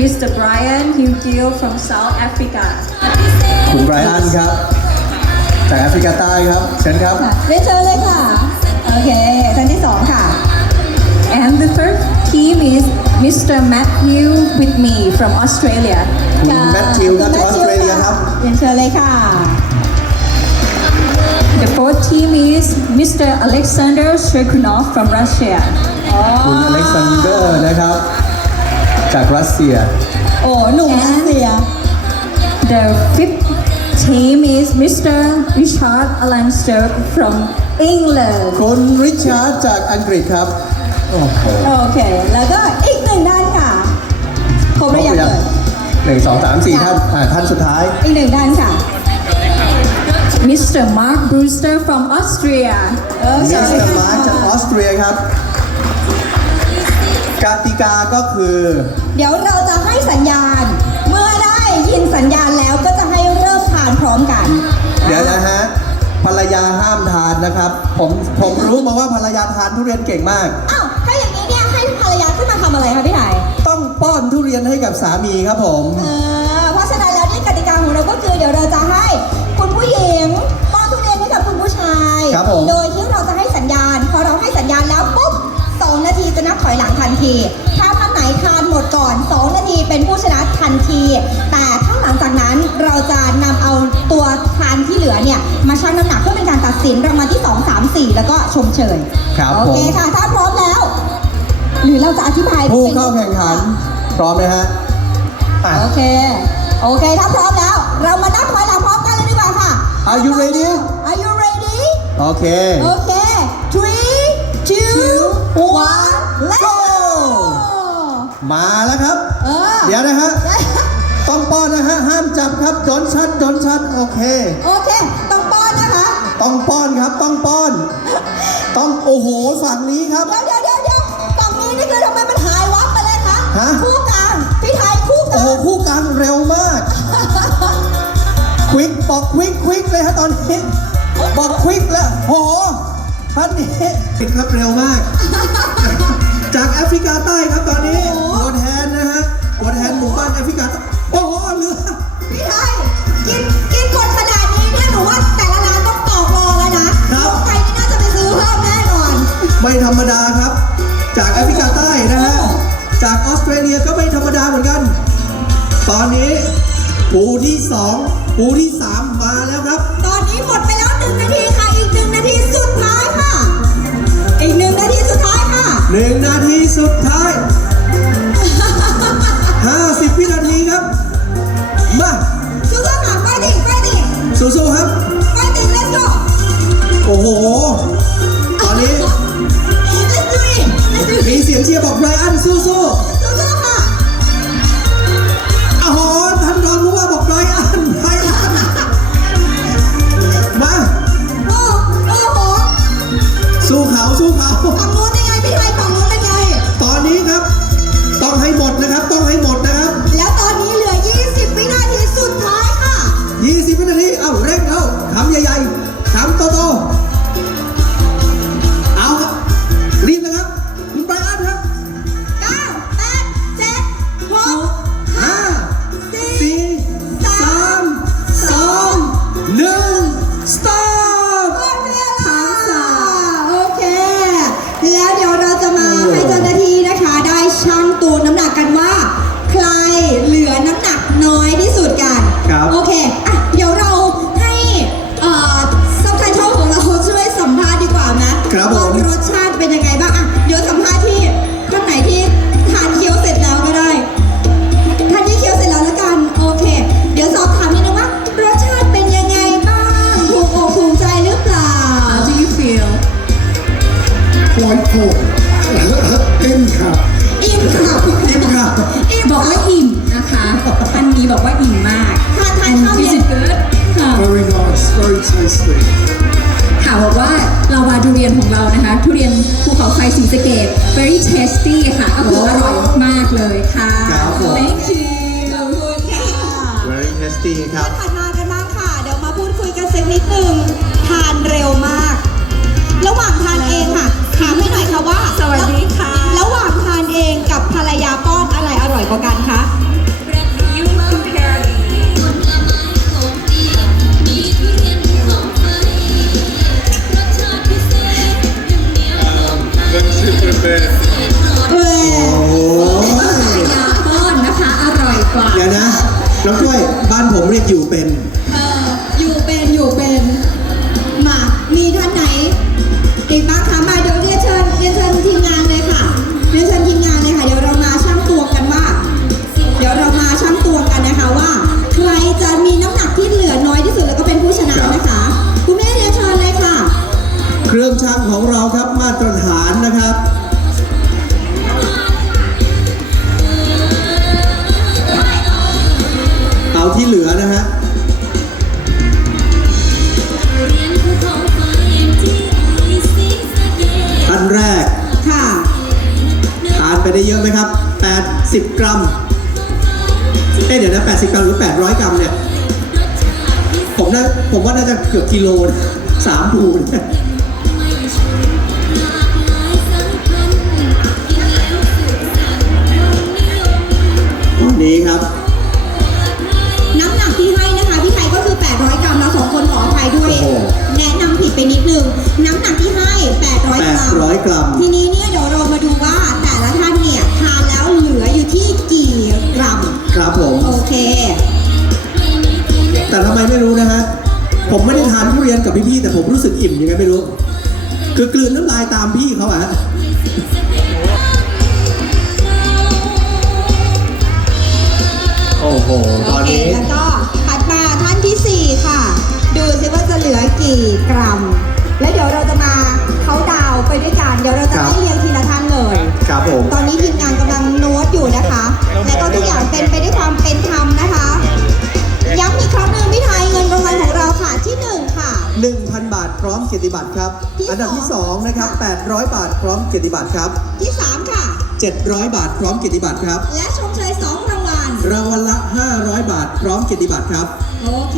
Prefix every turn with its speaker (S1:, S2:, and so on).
S1: Mr. Brian Hugil from South Africa.
S2: คุณไบรอันครับ จากแอฟริกาใต้ครับ เชิญครับ
S3: ค่ะเรียนเชิญเลยค่ะ โอเคท่านที่สองค่ะ
S1: And the third team is Mr. Matthew with me from Australia.
S2: คุณแมทธิวครับจากออสเตรเลียครับ
S3: เรียนเชิญเลยค่ะ
S1: The fourth team is Mr. Alexander Shirkunov from Russia.
S2: คุณอเล็กซานเดอร์นะครับ จากรัสเซีย
S3: โอ้หนุ่มรัสเซีย
S1: The fifth team is Mr. Richard Alanster from England.
S2: คุณริชาร์ดจากอังกฤษครับ โอ้โห
S3: โอเค แล้วก็อีกหนึ่งด้านค่ะครบหรือยัง
S2: ครบ
S3: เอ่ย
S2: หนึ่งสองสามสี่ท่านอ่าท่านสุดท้าย
S3: อีกหนึ่งด้านค่ะ
S1: Mr. Mark Brewster from Austria.
S3: เออ
S2: มิส
S3: เชิญ
S2: เต
S3: เล
S2: อยร์
S3: ค่ะ
S2: มาร์คจากออสเตรียครับก ติกาก็คือ
S3: เดี๋ยวเราจะให้สัญญาณ เมื่อได้ยินสัญญาณแล้วก็จะให้เริ่มทานพร้อมกัน
S2: เดี๋ยวนะฮะภรรยาห้ามทานนะครับ ผมผมรู้มาว่าภรรยาทานทุเรียนเก่งมาก
S3: อ้าวถ้าอย่างนี้เนี่ยให้ภรรยาขึ้นมาทำอะไรคะพี่ไหน
S2: ต้องป้อนทุเรียนให้กับสามีครับผม
S3: เออเพราะฉะนั้นแล้วเนี่ยกติกาของเราก็คือเดี๋ยวเราจะให้คุณผู้หญิง ลือเนี่ยมาชั่งน้ำหนักเพื่อเป็นการตัดสินรางวัลที่ 2 3 4 แล้วก็ชมเชย
S2: ครับ
S3: โอเค
S2: ผม
S3: ค่ะ ถ้าพร้อมแล้ว หรือเราจะอธิบาย
S2: ผู้
S3: ป็น
S2: เข้าแข่งขัน พร้อมไหมฮะอะ
S3: โอเค โอเค ถ้าพร้อมแล้ว เรามานับถอยหลังพร้อมกันเลยดีกว่าค่ะ
S2: Are you ready
S3: Are you ready
S2: โอเค
S3: โอเค three two one let's go
S2: มาแล้วครับ
S3: เออ
S2: เดี๋ยวนะฮะต้อง ป้อนนะฮะห้ามจับครับโดนชัดโดนชัดโอเค
S3: โอเค ต้องป้อนนะคะ
S2: ต้องป้อนครับต้องป้อน ต้องโอ้โหฝั่งนี้ครับ
S3: เดี๋ยวเดี๋ยวเดี๋ยวเดี๋ยวฝั่งนี้นี่คือทำไมมันหายวับไปเลยคะ
S2: ฮะ
S3: คู่กลางพี่ไทยคู่ก
S2: โอ้
S3: ลา
S2: โห
S3: ง
S2: คู่กันเร็วมาก ควิกบอกควิกควิกเลยฮะตอนนี้บอกควิกแล้วโหท่านนี้ควิกครับเร็วมาก จากแอฟริกาใต้ครับตอนนี้ตัวแทนนะฮะตัวแทนหมู่บ้านแอฟริกาใต้
S3: ปู
S2: ที่สองปูที่สามมาแล้วครับ
S3: ตอนนี้หมดไปแล้วหนึ่งนาทีค่ะ อีกหนึ่งนาทีสุดท้ายค่ะ อีกหนึ่งนาทีสุดท้ายค่ะ
S2: หนึ่งนาทีสุดท้าย รับผม
S3: ว่า
S2: รส
S3: ชาติเป็นยังไงบ้างอะเดี๋ยวสัมภาษณ์ที่ท่านไหนที่ทานเคี้ยวเสร็จแล้วก็ได้ท่านที่เคี้ยวเสร็จแล้วแล้วกันโอเค เดี๋ยวสอบถามนิดนึงว่ารสชาติเป็นยังไงบ้างถูกอกถูกใจหรือเปล่า
S1: How do you feel?
S4: quite full. In cup.
S3: อิ่มค่ะ
S2: อิ่มค่ะ
S3: อิ่ม
S1: บอกว่าอิ่มนะคะอันนี้บอกว่าอิ่มมาก
S3: ทานทาน
S1: And
S3: ข้าว
S1: is
S3: เย็น
S1: it good? ค่ะ
S4: Very nice, very tasty.
S1: ค่ะบอกว่าลาวาทุเรียนของเรานะคะ ทุเรียนภูเขาไฟสีสะเกต very tasty ค่ะก็คืออร่อยมากเลยค่ะ
S2: ครับผม
S1: thank you
S3: ขอบคุณค่ะ
S2: very tasty ครับ
S3: ถัดมากันบ้างค่ะ เดี๋ยวมาพูดคุยกันสักนิดหนึ่ง เอาที่เหลือนะ
S2: ฮะท่านแรก
S3: ค่ะ
S2: ทานไปได้เยอะไหมครับ 80 กรัมเอ๊ะเดี๋ยวนะ 80 กรัมหรือ 800 กรัมเนี่ย ผมน่าผมว่าน่าจะเกือบกิโลนะสามภูเนี่ยวันนี้ครับ
S3: นะนำผิดไปนิดนึง น้ำหนักที่ให้ 800 กรัม
S2: 800 กรัม
S3: ทีนี้เนี่ยเดี๋ยวเรามาดูว่าแต่ละท่านเนี่ยทานแล้วเหลืออยู่ที่กี่กรัม
S2: ครับผม
S3: โอเค
S2: แต่ทำไมไม่รู้นะฮะ ผมไม่ได้ทานทุเรียนกับพี่ๆแต่ผมรู้สึกอิ่มยังไงไม่รู้ คือกลืนน้ำลายตามพี่เขาอะ
S3: ทีมงานกำลังโน้ตอยู่นะคะ และก็ทุกอย่างเป็นไปด้วยความเป็นธรรมนะคะ ย้ำอีกครั้งหนึ่งพี่ไทยเงินรางวัลของเราค่ะที่หนึ่งค่ะ
S2: 1,000 บาทพร้อมเกียรติบัตรครับ
S3: ที่
S2: อันดับที่
S3: สอง
S2: 2นะครับ800 บาทพร้อมเกียรติบัตรครับ
S3: ที่สามค่ะ
S2: 700 บาทพร้อมเกียรติบัตรครับ
S3: และชมเชยสองรางวัล
S2: รางวัลละ 500 บาทพร้อมเกียรติบัตรครับ
S3: โอเค